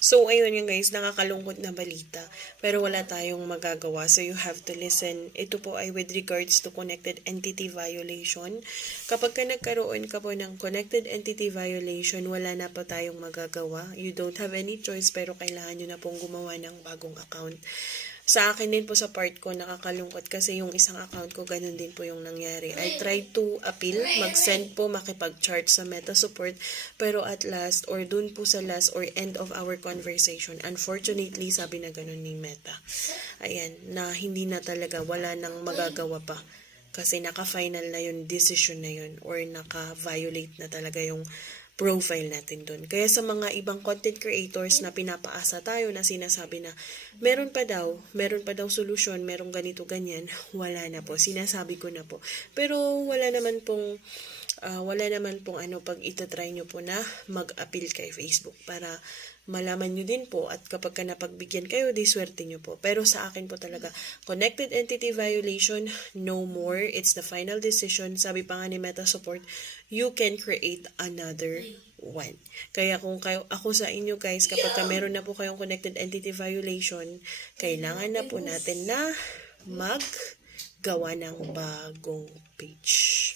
So, ayun yung guys, nakakalungkot na balita. Pero wala tayong magagawa. So, you have to listen. Ito po ay with regards to connected entity violation. Kapag ka nagkaroon ka po ng connected entity violation, wala na po tayong magagawa. You don't have any choice pero kailangan nyo na pong gumawa ng bagong account. Sa akin din po sa part ko, nakakalungkot kasi yung isang account ko, ganun din po yung nangyari. I tried to appeal, mag-send po, makipag-chart sa Meta support, pero at last, or dun po sa last or end of our conversation, unfortunately, sabi na ganun ni Meta. Ayan, na hindi na talaga, wala nang magagawa pa. Kasi naka-final na yung decision na yun or naka-violate na talaga yung profile natin doon. Kaya sa mga ibang content creators na pinapaasa tayo na sinasabi na meron pa daw solusyon, meron ganito ganyan, wala na po. Sinasabi ko na po. Pero wala naman pong pag itatry nyo po na mag-appeal kay Facebook para malaman nyo din po at kapag ka napagbigyan kayo, di swerte nyo po. Pero sa akin po talaga, connected entity violation, no more. It's the final decision. Sabi pa nga ni Meta Support, you can create another one. Kaya kung ako sa inyo guys, kapag ka meron na po kayong connected entity violation, kailangan na po natin na maggawa ng bagong page.